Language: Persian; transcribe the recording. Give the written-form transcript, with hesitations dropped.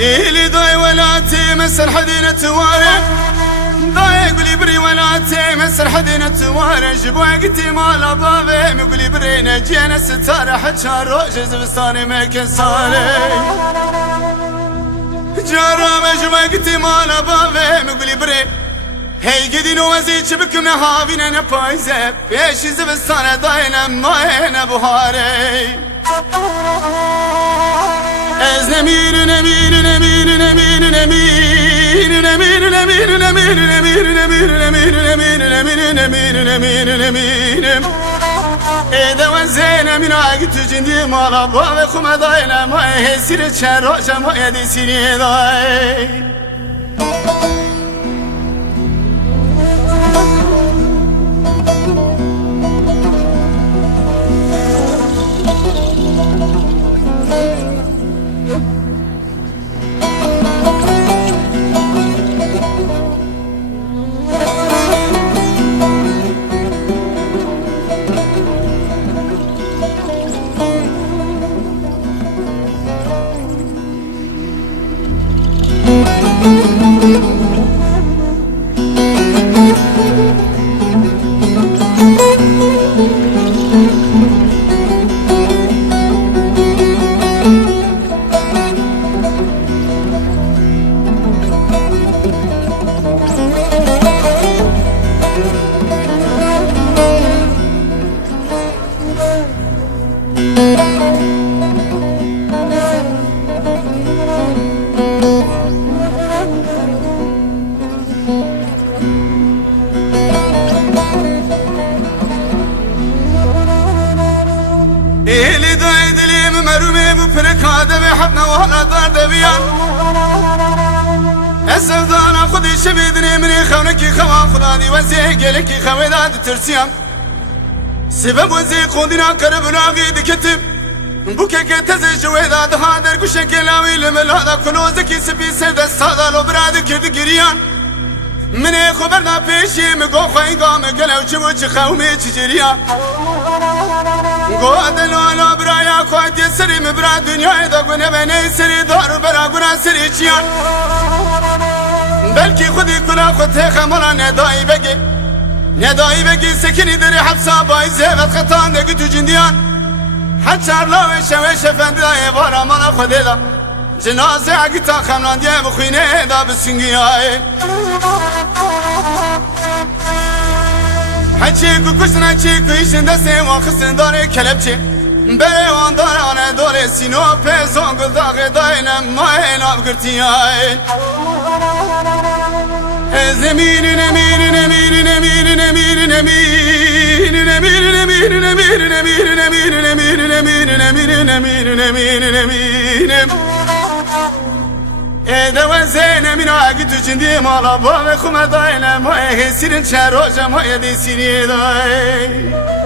إلي ضاي ولا تمسر حدينة تواري ضاي قولي بري ولا تمسر حدينة تواري جيب وقتي مال بابي مقولي بري نجينا ستارة حجار روج زبستاني ميكن صاري جرام جيب وقتي مال بابي مقولي بري هي قدي نوزي شبكم هافينا نبايزة بيش زبستانة ضاينا ماينا بوهاري از نمیر نمیر نمیر نمیر نمیر نمیر نمیر نمیر نمیر نمیر نمیر نمیر نمیر نمیر نمیر نمیر ایده و زینه من آگت جندی مالا با خم داینا ما هسیر چراج ما یدی سری دای إلي داي دلي ممرومي بفرقادة بحبنا وهلا دار دبيان السودانا خدي شبيدني مني خونكي خوا خداني وزي قلكي خويداد ترسيام سبب وزي قودنا قربنا غيد كتب بوكك تزي جويداد هادر قشك لاوي لملادا كنوزكي سبي سيد السادا لو براد كرد قريان مني خبرنا بيشي مقو خيقا مقلو جوج خومي تجريا قوة دلولا برايا قوة يسري مبرا دنيا دقونا بني سري دار برا قنا سري چيان بلكي خودي كلا خود خمرا ندائي بگي سكني دري حبسا باي زيبت خطان دقي تو جنديان حجار لاوي شويش فند داي بارا مانا خودي دا جنازي عقتا خمران دي بخوينه دا بسنگي حچيكو كشنا چيكو ايشن دسته واخستن داره کلبچه بيوان دارانه داره سينو پزون گل داغ داينه ماين آبگرتي نمير نمير نمير نمير نمير نمير نمير نمير دوا زين من عقد جندي مالا بابا خما دايلا ما هي سيرن شروجا ما يدي سيري داي